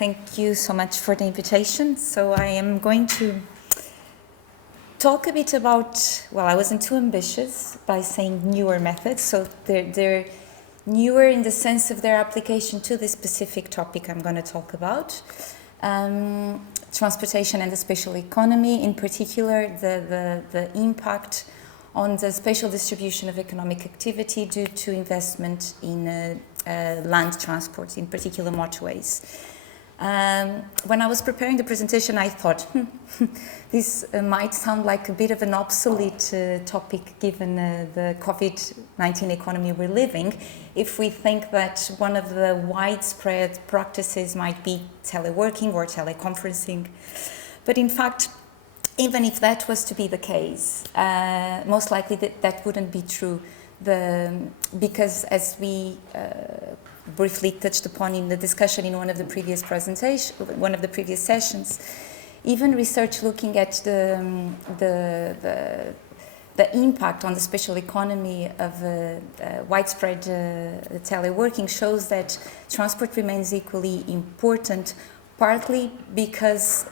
Thank you so much for the invitation. So I am going to talk a bit about, well, I wasn't too ambitious by saying newer methods. So they're newer in the sense of their application to the specific topic I'm going to talk about. Transportation and the spatial economy, in particular the impact on the spatial distribution of economic activity due to investment in land transport, in particular motorways. When I was preparing the presentation, I thought, this might sound like a bit of an obsolete topic given the COVID-19 economy we're living, if we think that one of the widespread practices might be teleworking or teleconferencing. But in fact, even if that was to be the case, most likely that wouldn't be true, because as we briefly touched upon in the discussion in one of the previous sessions, even research looking at the impact on the spatial economy of widespread teleworking shows that transport remains equally important, partly because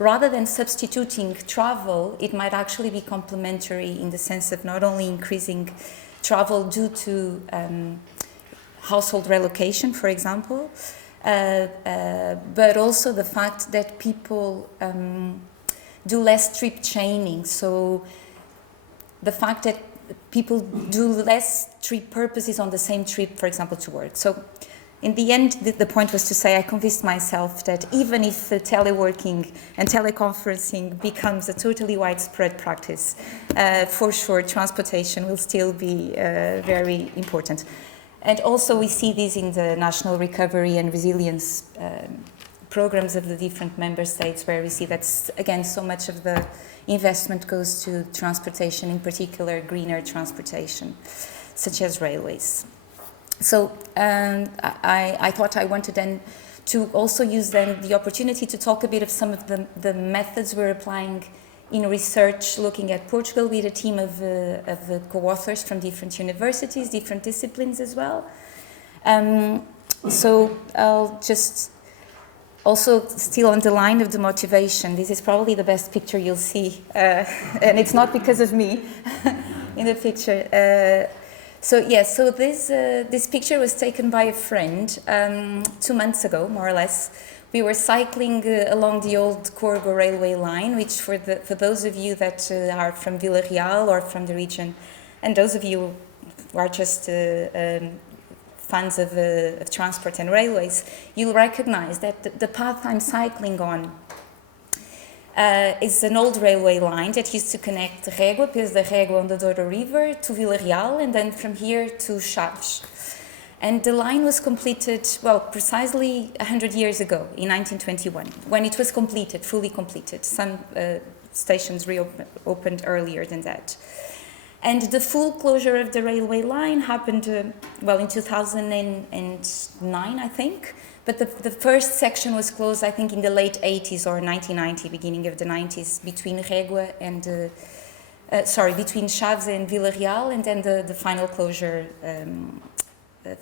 rather than substituting travel, it might actually be complementary in the sense of not only increasing travel due to household relocation, for example, but also the fact that people do less trip chaining. So the fact that people do less trip purposes on the same trip, for example, to work. So in the end, the point was to say I convinced myself that even if teleworking and teleconferencing becomes a totally widespread practice, for sure transportation will still be very important. And also we see this in the national recovery and resilience programs of the different member states, where we see that, again, so much of the investment goes to transportation, in particular greener transportation, such as railways. So I thought I wanted then to also use then the opportunity to talk a bit of some of the methods we're applying in research, looking at Portugal with a team of co-authors from different universities, different disciplines as well. So I'll just also still on the line of the motivation. This is probably the best picture you'll see, and it's not because of me in the picture. So yes, so this picture was taken by a friend 2 months ago, more or less. We were cycling along the old Corgo railway line, which for those of you that are from Vila Real or from the region, and those of you who are just fans of transport and railways, you'll recognize that the path I'm cycling on is an old railway line that used to connect Régua, Pes da Régua on the Douro River, to Vila Real, and then from here to Chaves. And the line was completed, well, precisely 100 years ago, in 1921, when it was completed, fully completed. Some stations reopened earlier than that. And the full closure of the railway line happened, well, in 2009, I think. But the first section was closed, I think, in the late 80s or 1990, beginning of the 90s, between Régua and, between Chaves and Vila Real, and then the final closure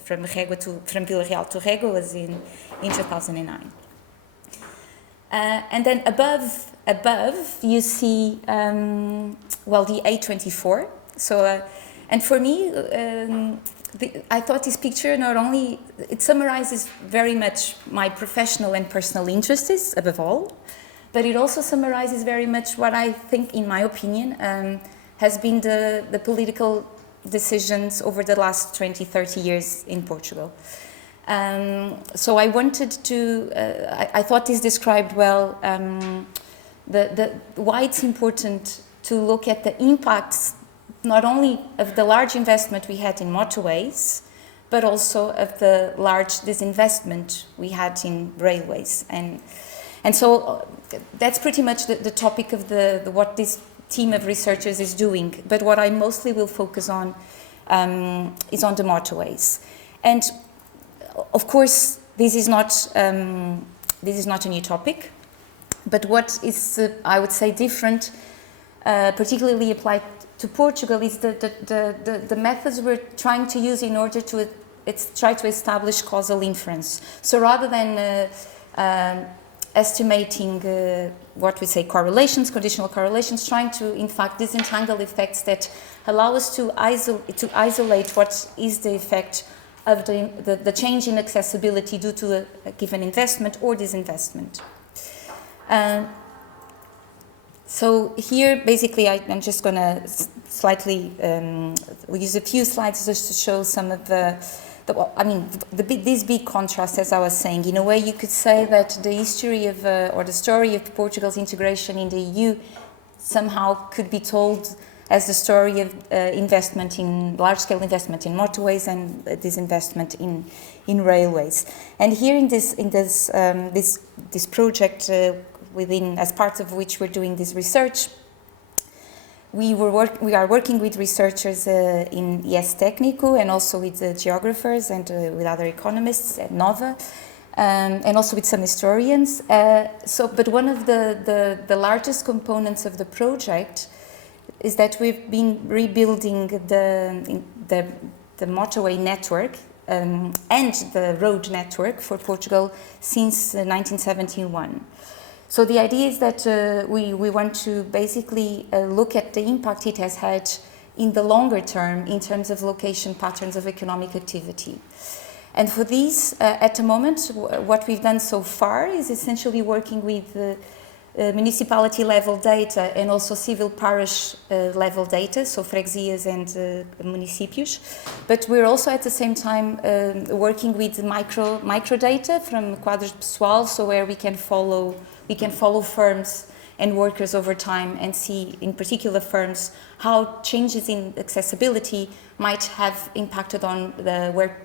from Vila Real to Régua was in 2009. And then above you see, well, the A24. So, and for me, I thought this picture not only, it summarizes very much my professional and personal interests, above all, but it also summarizes very much what I think, in my opinion, has been the political decisions over the last 20, 30 years in Portugal. So I wanted to, I thought this described well why it's important to look at the impacts not only of the large investment we had in motorways, but also of the large disinvestment we had in railways. And so that's pretty much the topic of what this team of researchers is doing. But what I mostly will focus on is on the motorways. And of course, this is not a new topic, but what is, I would say, different, particularly applied to Portugal, is the methods we're trying to use in order to try to establish causal inference. So rather than estimating what we say correlations, conditional correlations, trying to in fact disentangle effects that allow us to isolate what is the effect of the change in accessibility due to a given investment or disinvestment. So here, basically, I'm just going to slightly use a few slides just to show some of these big contrasts, as I was saying. In a way, you could say that the history of, or the story of Portugal's integration in the EU somehow could be told as the story of investment in large-scale investment in motorways and disinvestment in railways. And here in this project, as part of which we're doing this research, we are working with researchers in IS Técnico and also with geographers and with other economists at Nova, and also with some historians. But one of the largest components of the project is that we've been rebuilding the motorway network and the road network for Portugal since 1971. So the idea is that we want to basically look at the impact it has had in the longer term in terms of location patterns of economic activity. And for these, at the moment, what we've done so far is essentially working with municipality level data and also civil parish level data, so freguesias and municípios. But we're also at the same time working with micro data from quadros pessoal, so where we can follow firms and workers over time and see, in particular firms, how changes in accessibility might have impacted on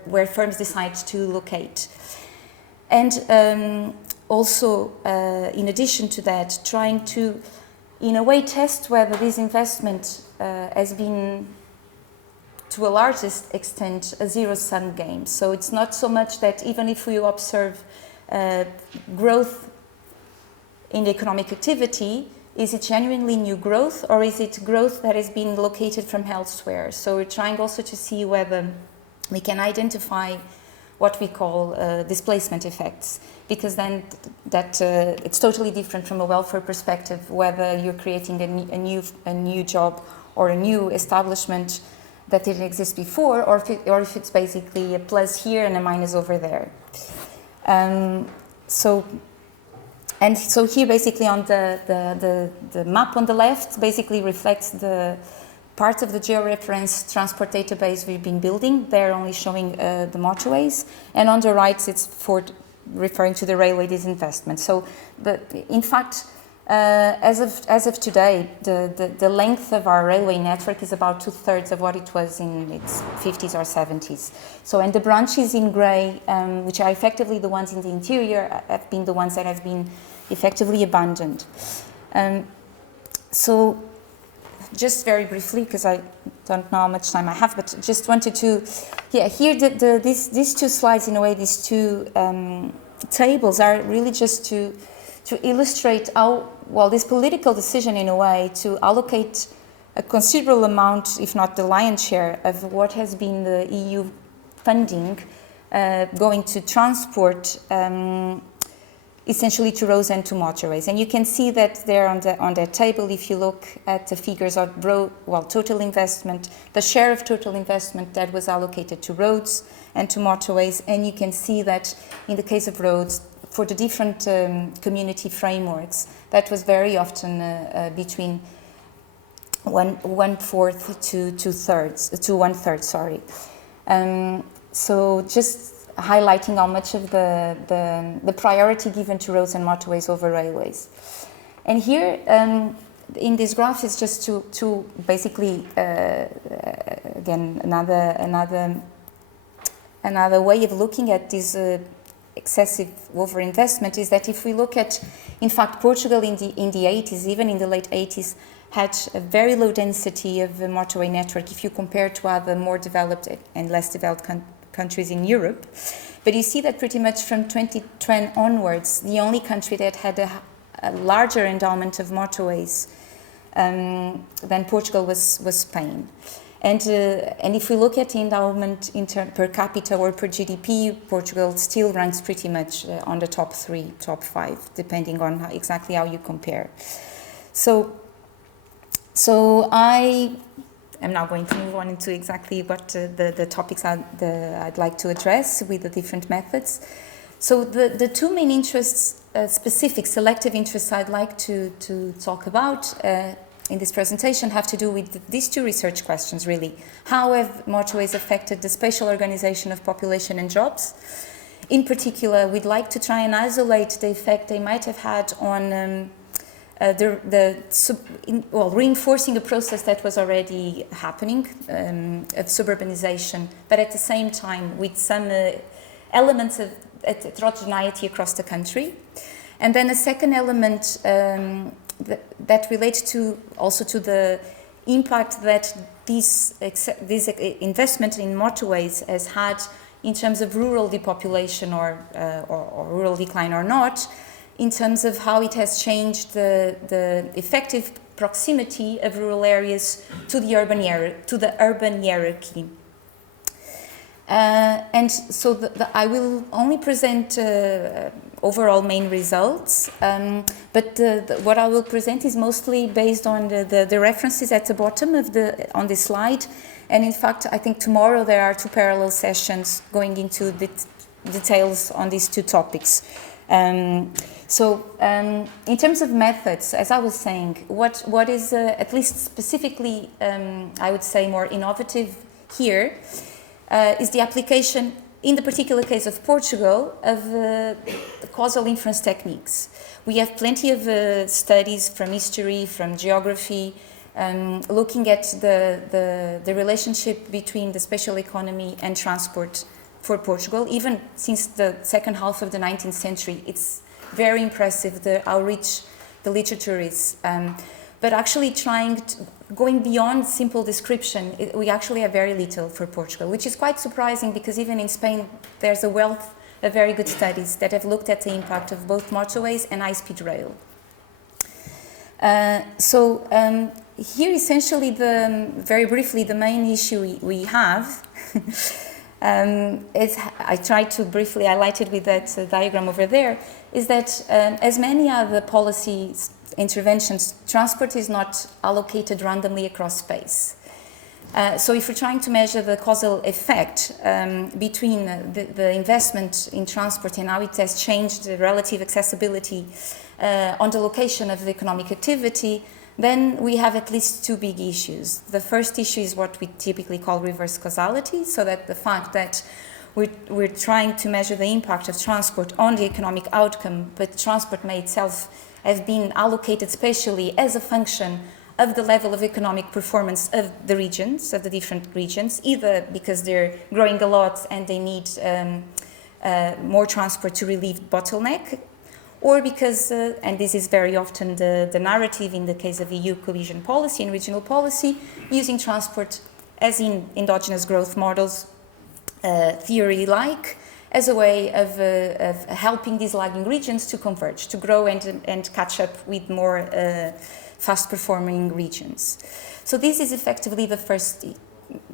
where firms decide to locate. And also, in addition to that, trying to, in a way, test whether this investment has been, to a largest extent, a zero-sum game. So it's not so much that even if we observe growth in the economic activity, is it genuinely new growth or is it growth that has been located from elsewhere? So we're trying also to see whether we can identify what we call displacement effects, because then it's totally different from a welfare perspective, whether you're creating a new job or a new establishment that didn't exist before, or if it's basically a plus here and a minus over there. So here, basically, on the map on the left, basically reflects the part of the georeference transport database we've been building. They're only showing the motorways, and on the right, it's referring to the railway disinvestment. So, in fact, as of today, the length of our railway network is about 2/3 of what it was in its 50s or 70s. So, and the branches in grey, which are effectively the ones in the interior, have been the ones that have been effectively abandoned. So, just very briefly, because I don't know how much time I have, but just wanted to, here these two slides, in a way, these two tables are really just to illustrate how, well, this political decision, in a way, to allocate a considerable amount, if not the lion's share, of what has been the EU funding going to transport, essentially to roads and to motorways. And you can see that there on that table, if you look at the figures of total investment, the share of total investment that was allocated to roads and to motorways, and you can see that in the case of roads, for the different community frameworks, that was very often between 1/4 to 1/3, sorry. So just highlighting how much of the priority given to roads and motorways over railways. And here, in this graph, is just to basically, again, another way of looking at this excessive overinvestment is that if we look at, in fact, Portugal in the 80s, even in the late 80s, had a very low density of the motorway network if you compare to other more developed and less developed countries in Europe. But you see that pretty much from 2010 onwards, the only country that had a larger endowment of motorways than Portugal was Spain. And if we look at endowment per capita or per GDP, Portugal still ranks pretty much on the top 3, top 5, depending on exactly how you compare. So I am now going to move on into exactly what the topics I'd like to address with the different methods. So the two main interests, specific selective interests I'd like to talk about in this presentation have to do with these two research questions, really. How have motorways affected the spatial organization of population and jobs? In particular, we'd like to try and isolate the effect they might have had on reinforcing a process that was already happening of suburbanization, but at the same time with some elements of heterogeneity across the country. And then a second element that relates to also to the impact that this investment in motorways has had in terms of rural depopulation or rural decline or not, in terms of how it has changed the effective proximity of rural areas to the urban hierarchy. And so I will only present overall main results, but what I will present is mostly based on the references at the bottom of on this slide. And in fact, I think tomorrow there are 2 parallel sessions going into the details on these 2 topics. In terms of methods, as I was saying, what is at least specifically, I would say, more innovative here is the application, in the particular case of Portugal, of the causal inference techniques. We have plenty of studies from history, from geography, looking at the relationship between the spatial economy and transport for Portugal, even since the second half of the 19th century. It's very impressive how rich the literature is. But actually going beyond simple description, we actually have very little for Portugal, which is quite surprising because even in Spain there's a wealth of very good studies that have looked at the impact of both motorways and high-speed rail. Here essentially, very briefly, the main issue we have is, I tried to briefly highlight it with that diagram over there, is that as many other policy interventions, transport is not allocated randomly across space. So if we're trying to measure the causal effect between the investment in transport and how it has changed the relative accessibility on the location of the economic activity, then we have at least 2 big issues. The first issue is what we typically call reverse causality, so that the fact that we're trying to measure the impact of transport on the economic outcome, but transport may itself have been allocated spatially as a function of the level of economic performance of the regions, of the different regions, either because they're growing a lot and they need more transport to relieve bottleneck, or because, and this is very often the narrative in the case of EU cohesion policy and regional policy, using transport as in endogenous growth models, theory-like, as a way of helping these lagging regions to converge, to grow and catch up with more fast-performing regions. So this is effectively the first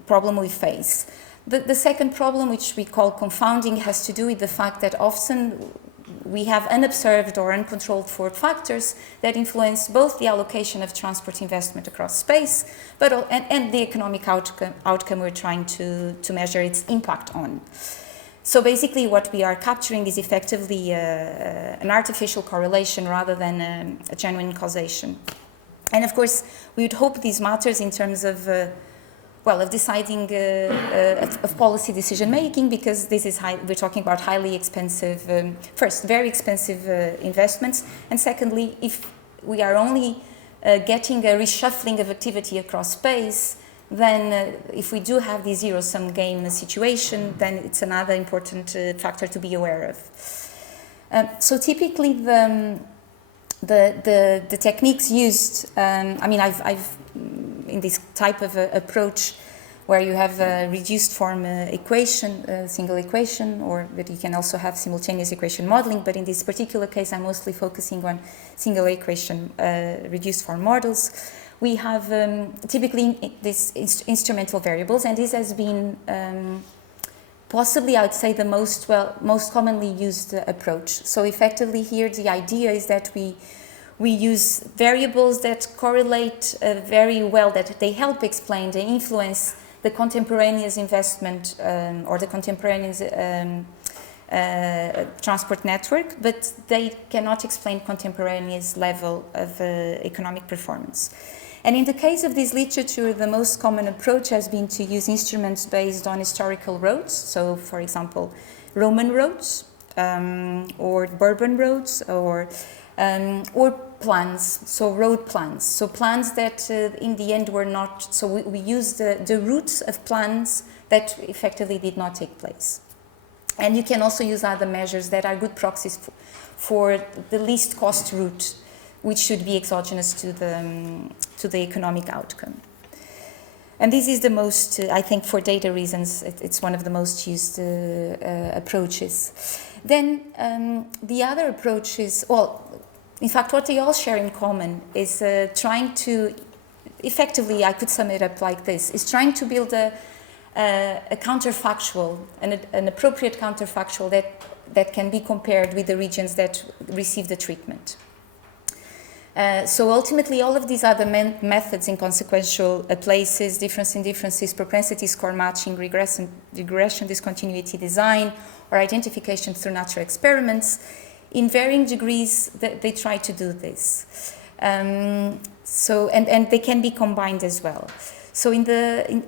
problem we face. The second problem, which we call confounding, has to do with the fact that often we have unobserved or uncontrolled forward factors that influence both the allocation of transport investment across space, and the economic outcome we're trying to measure its impact on. So basically what we are capturing is effectively an artificial correlation rather than a genuine causation. And of course, we would hope this matters in terms of deciding of policy decision making, because this is we're talking about highly expensive, first, very expensive investments, and secondly, if we are only getting a reshuffling of activity across space, then if we do have the zero-sum game situation, then it's another important factor to be aware of. So typically the techniques used, I've in this type of approach, where you have a reduced form equation, single equation, but you can also have simultaneous equation modeling. But in this particular case, I'm mostly focusing on single equation reduced form models. We have typically these instrumental variables, and this has been possibly, I would say, the most commonly used approach. So effectively here, the idea is that we use variables that correlate very well, that they help explain, they influence the contemporaneous investment or the contemporaneous transport network, but they cannot explain contemporaneous level of economic performance. And in the case of this literature, the most common approach has been to use instruments based on historical roads. So, for example, Roman roads, or Bourbon roads, or plans, so road plans. So plans that in the end were not, so we use the routes of plans that effectively did not take place. And you can also use other measures that are good proxies for the least cost route, which should be exogenous to the economic outcome. And this is the most, I think for data reasons, it's one of the most used approaches. Then the other approach is, well, in fact, what they all share in common is trying to, effectively, I could sum it up like this, is trying to build a counterfactual, an appropriate counterfactual that can be compared with the regions that receive the treatment. So ultimately, all of these other methods in consequential places, difference in differences, propensity score matching, regression, discontinuity design, or identification through natural experiments, in varying degrees, they try to do this. So and they can be combined as well. So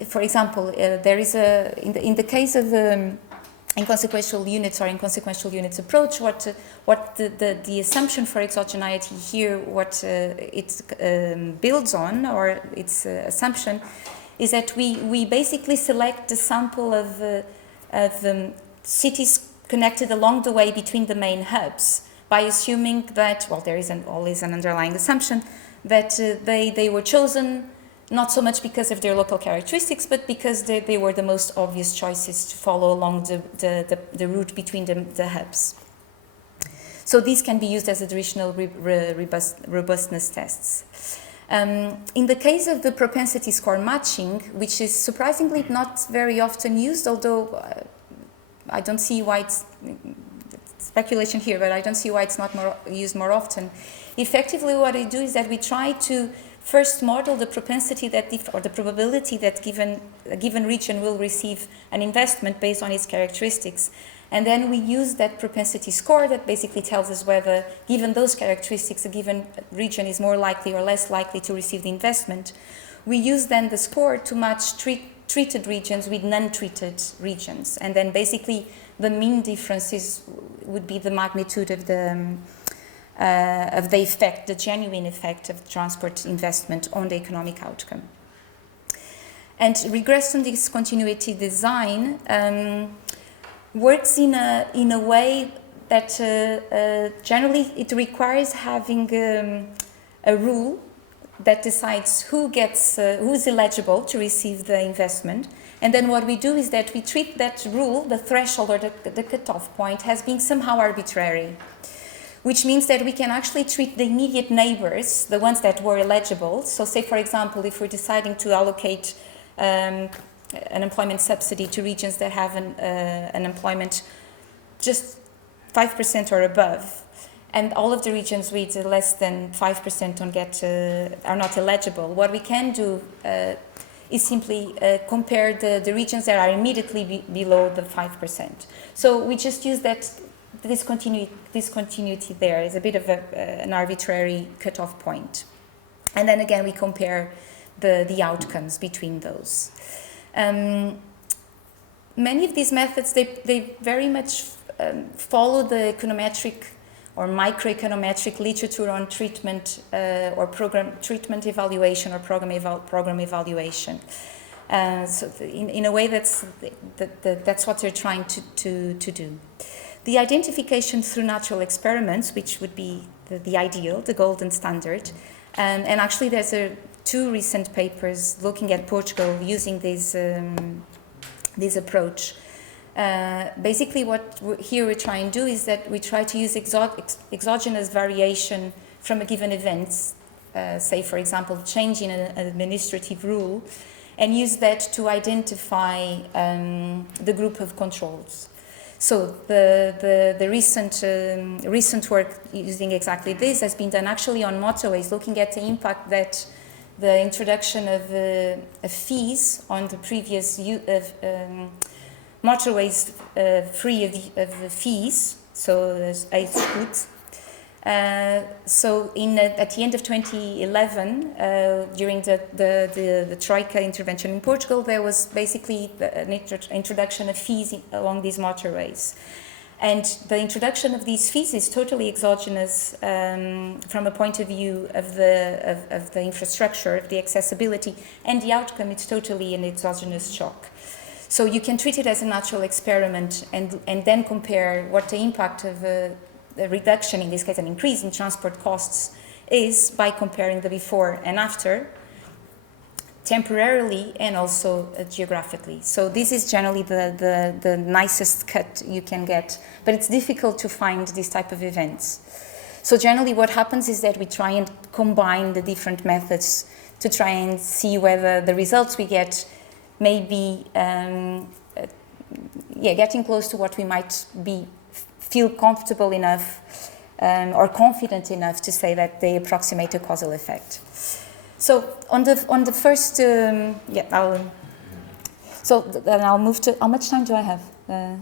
for example, there is in the case of inconsequential units or inconsequential units approach, what the assumption for exogeneity here, what it builds on, or its assumption, is that we basically select the sample of cities connected along the way between the main hubs by assuming that, well, there is always an underlying assumption that they were chosen not so much because of their local characteristics, but because they were the most obvious choices to follow along the route between the hubs. So these can be used as additional robustness tests. In the case of the propensity score matching, which is surprisingly not very often used, although I don't see why it's speculation here, but I don't see why it's not used more often. Effectively, what I do is that we try to first model the propensity or the probability that a given region will receive an investment based on its characteristics. And then we use that propensity score that basically tells us whether, given those characteristics, a given region is more likely or less likely to receive the investment. We use then the score to match treated regions with non-treated regions. And then basically the mean differences would be the magnitude of the effect, the genuine effect of transport investment on the economic outcome. And regression discontinuity design works in a way that generally it requires having a rule that decides who's eligible to receive the investment. And then what we do is that we treat that rule, the threshold or the cutoff point, as being somehow arbitrary, which means that we can actually treat the immediate neighbors, the ones that were eligible. So say, for example, if we're deciding to allocate an employment subsidy to regions that have an employment just 5% or above, and all of the regions with less than 5% are not eligible, what we can do is simply compare the regions that are immediately below the 5%. So we just use that discontinuity there is a bit of an arbitrary cutoff point. And then again, we compare the outcomes between those. Many of these methods, they very much follow the econometric or microeconometric literature on treatment or treatment evaluation or program evaluation. So in a way, that's what they're trying to do. The identification through natural experiments, which would be the ideal, the golden standard, and actually there's two recent papers looking at Portugal using this approach. Basically, what here we try and do is that we try to use exogenous variation from a given event, say, for example, change in an administrative rule, and use that to identify the group of controls. So the recent work using exactly this has been done actually on motorways, looking at the impact that the introduction of fees on the previous motorways free of fees, so there's Scoot. So at the end of 2011, during the Troika intervention in Portugal, there was basically an introduction of fees along these motorways. And the introduction of these fees is totally exogenous from a point of view of the infrastructure, of the accessibility, and the outcome is totally an exogenous shock. So you can treat it as a natural experiment and then compare what the impact of a reduction, in this case an increase in transport costs, is by comparing the before and after, temporarily and also geographically. So this is generally the nicest cut you can get, but it's difficult to find this type of events. So generally what happens is that we try and combine the different methods to try and see whether the results we get may be getting close to what we might feel comfortable enough or confident enough to say that they approximate a causal effect. So on the first, then I'll move to, how much time do I have? -5.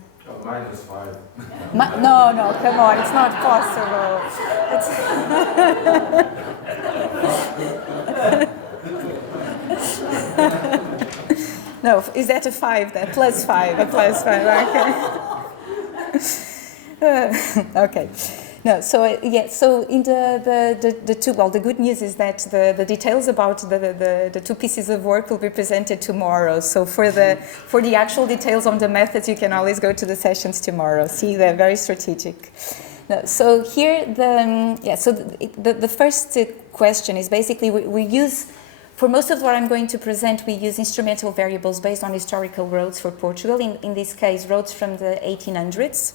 No, come on, it's not possible. No, is that a 5 then? +5, a +5, okay. Okay. No, so so in the two, well, the good news is that the details about the two pieces of work will be presented tomorrow. So for the actual details on the methods, you can always go to the sessions tomorrow. See, they're very strategic. No, so here the first question is basically we use, for most of what I'm going to present, we use instrumental variables based on historical roads for Portugal. In this case, roads from the 1800s.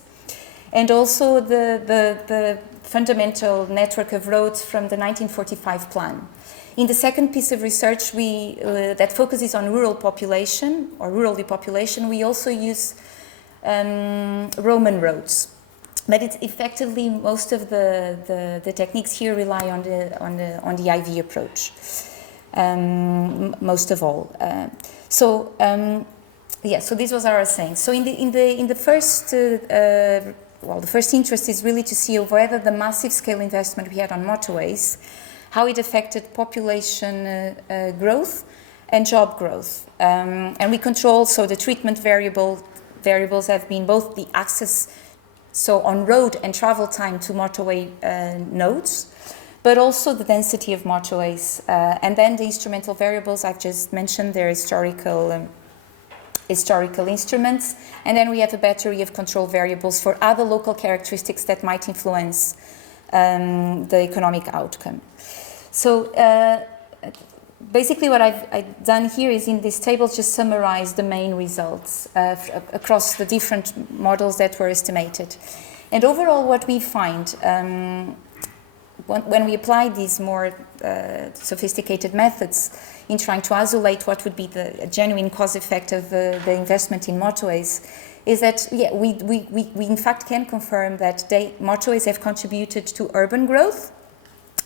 And also the fundamental network of roads from the 1945 plan. In the second piece of research that focuses on rural population or rural depopulation, we also use Roman roads. But it's effectively most of the techniques here rely on the IV approach, most of all. So this was what I was saying. So in the first. The first interest is really to see whether the massive scale investment we had on motorways, how it affected population growth and job growth. And we control, so the treatment variables have been both the access, so on road and travel time to motorway nodes, but also the density of motorways. And then the instrumental variables I've just mentioned, they're historical instruments, and then we have a battery of control variables for other local characteristics that might influence the economic outcome. So basically what I've done here is in this table just summarize the main results across the different models that were estimated. And overall what we find when we apply these more sophisticated methods in trying to isolate what would be the genuine cause effect of the investment in motorways, is that we in fact can confirm that motorways have contributed to urban growth.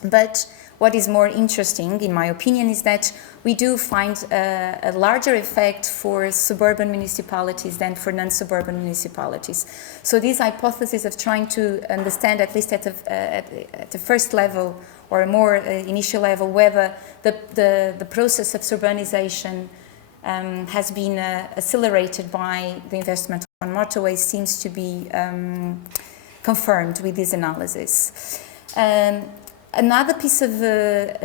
But what is more interesting, in my opinion, is that we do find a larger effect for suburban municipalities than for non-suburban municipalities. So this hypothesis of trying to understand, at least at the first level or a more initial level, whether the process of urbanization has been accelerated by the investment on motorways seems to be confirmed with this analysis. Another piece of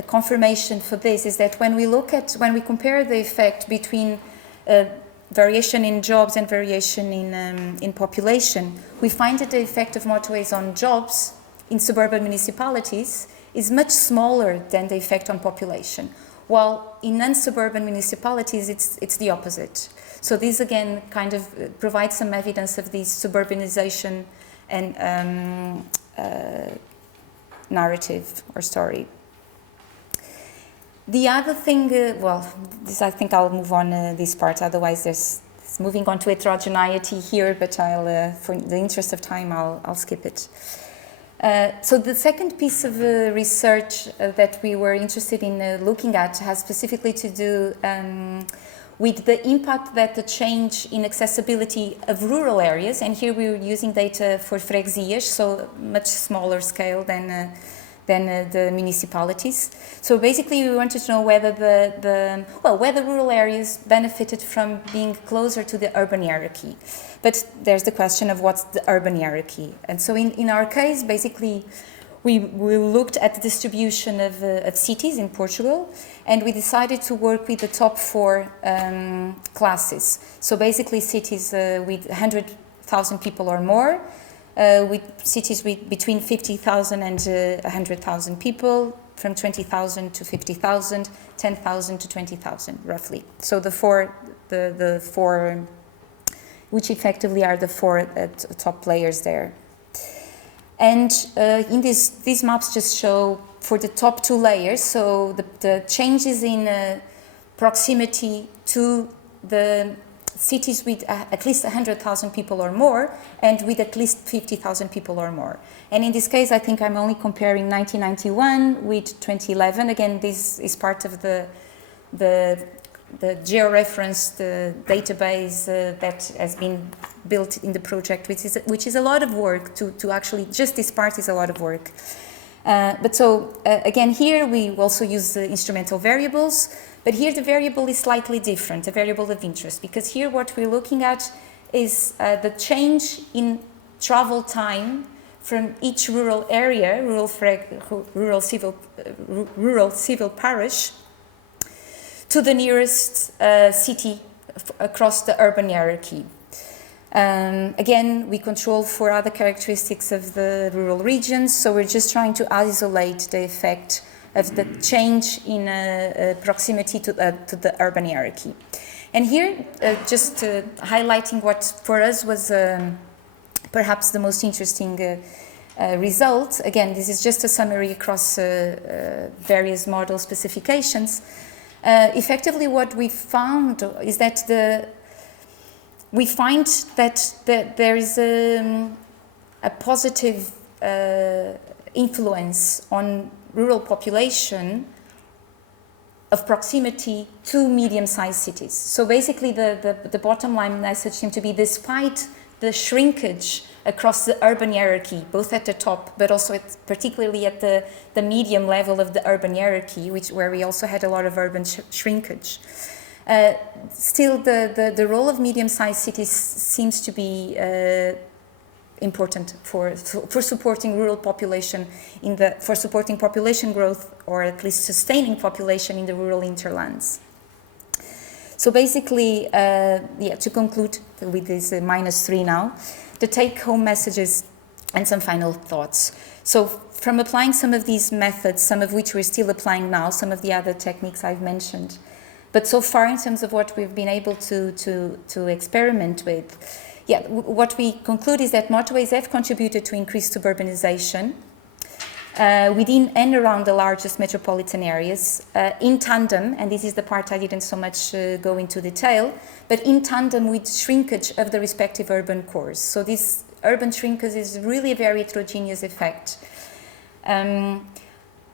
confirmation for this is that when we compare the effect between variation in jobs and variation in population, we find that the effect of motorways on jobs in suburban municipalities is much smaller than the effect on population. while in non-suburban municipalities it's the opposite. So this again kind of provides some evidence of this suburbanization and narrative or story. The other thing, this I think I'll move on this part, otherwise there's moving on to heterogeneity here, but I'll, for the interest of time, I'll skip it. So the second piece of research that we were interested in looking at has specifically to do with the impact that the change in accessibility of rural areas, and here we were using data for freguesias, so much smaller scale than the municipalities. So basically we wanted to know whether whether rural areas benefited from being closer to the urban hierarchy. But there's the question of what's the urban hierarchy. And so in our case, basically, we looked at the distribution of cities in Portugal, and we decided to work with the top 4 classes. So basically cities with 100,000 people or more, with cities with between 50,000 and 100,000 people, from 20,000 to 50,000, 10,000 to 20,000, roughly. So the four, which effectively are the 4 top players there. And in these maps just show for the top 2 layers, so the changes in proximity to the cities with at least 100,000 people or more, and with at least 50,000 people or more. And in this case, I think I'm only comparing 1991 with 2011. Again, this is part of the georeferenced database that has been built in the project, which is a lot of work to actually, just this part is a lot of work. But so, again, here we also use instrumental variables, but here the variable is slightly different, a variable of interest, because here what we're looking at is the change in travel time from each rural area, rural civil parish, to the nearest city across the urban hierarchy. Again, we control for other characteristics of the rural regions, so we're just trying to isolate the effect of the change in proximity to the urban hierarchy. And here, just highlighting what for us was perhaps the most interesting result. Again, this is just a summary across various model specifications. Effectively, what we found is that we find that there is a positive influence on rural population of proximity to medium-sized cities. So basically the bottom line message seemed to be, despite the shrinkage across the urban hierarchy, both at the top, but also particularly at the medium level of the urban hierarchy, where we also had a lot of urban shrinkage. Still, the role of medium-sized cities seems to be important for supporting rural population for supporting population growth, or at least sustaining population in the rural hinterlands. So basically, to conclude with this -3 now, the take-home messages and some final thoughts. So from applying some of these methods, some of which we're still applying now, some of the other techniques I've mentioned, but so far in terms of what we've been able to experiment with, what we conclude is that motorways have contributed to increased suburbanization within and around the largest metropolitan areas, in tandem, and this is the part I didn't so much go into detail, but in tandem with shrinkage of the respective urban cores. So this urban shrinkage is really a very heterogeneous effect.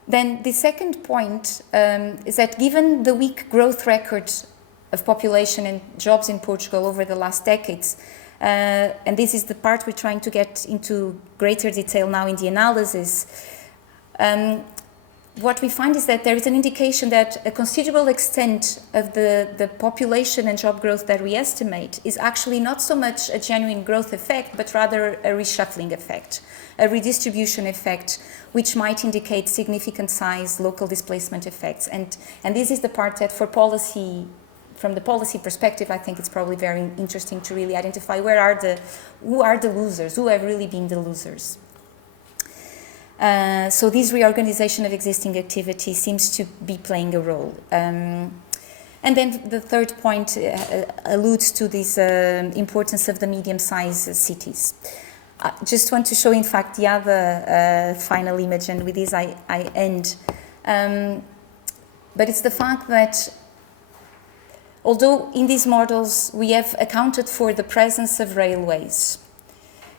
Then the second point is that given the weak growth record of population and jobs in Portugal over the last decades, and this is the part we're trying to get into greater detail now in the analysis, what we find is that there is an indication that a considerable extent of the population and job growth that we estimate is actually not so much a genuine growth effect, but rather a reshuffling effect, a redistribution effect, which might indicate significant size local displacement effects. And this is the part that for policy, from the policy perspective, I think it's probably very interesting to really identify who are the losers, who have really been the losers. So this reorganization of existing activity seems to be playing a role. And then the third point alludes to this importance of the medium-sized cities. I just want to show, in fact, the other final image, and with this I end. But it's the fact that although in these models we have accounted for the presence of railways,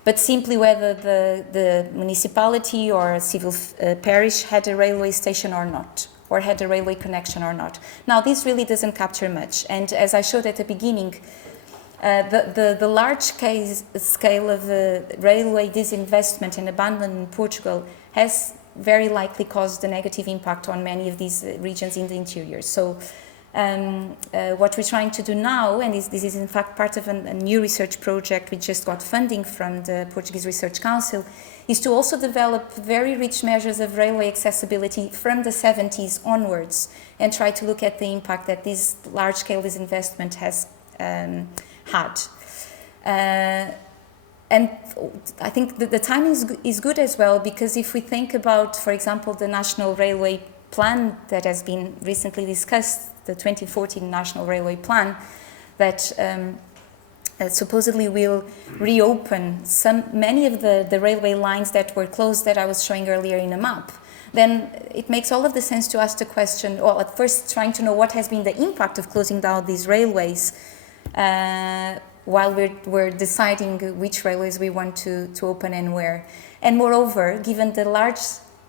but simply whether the municipality or a civil parish had a railway station or not, or had a railway connection or not. Now, this really doesn't capture much, and as I showed at the beginning, the large scale of railway disinvestment and abandonment in Portugal has very likely caused a negative impact on many of these regions in the interior. So what we're trying to do now, and this is in fact part of a new research project we just got funding from the Portuguese Research Council, is to also develop very rich measures of railway accessibility from the 70s onwards and try to look at the impact that this large-scale disinvestment has had. And I think that the timing is good as well, because if we think about, for example, the National Railway Plan that has been recently discussed, the 2014 National Railway Plan, that supposedly will reopen many of the railway lines that were closed that I was showing earlier in a map, then it makes all of the sense to ask the question, well, at first trying to know what has been the impact of closing down these railways while we're deciding which railways we want to open and where. And moreover, given the large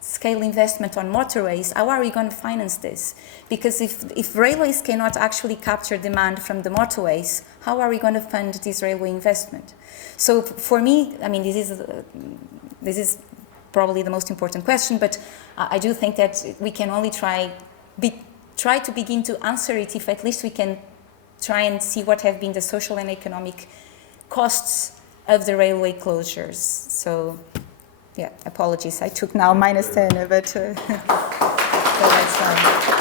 scale investment on motorways, how are we going to finance this? Because if railways cannot actually capture demand from the motorways, how are we going to fund this railway investment? So for me, I mean, this is probably the most important question, but I do think that we can only try to begin to answer it if at least we can try and see what have been the social and economic costs of the railway closures. So yeah, apologies, I took now -10, but so that's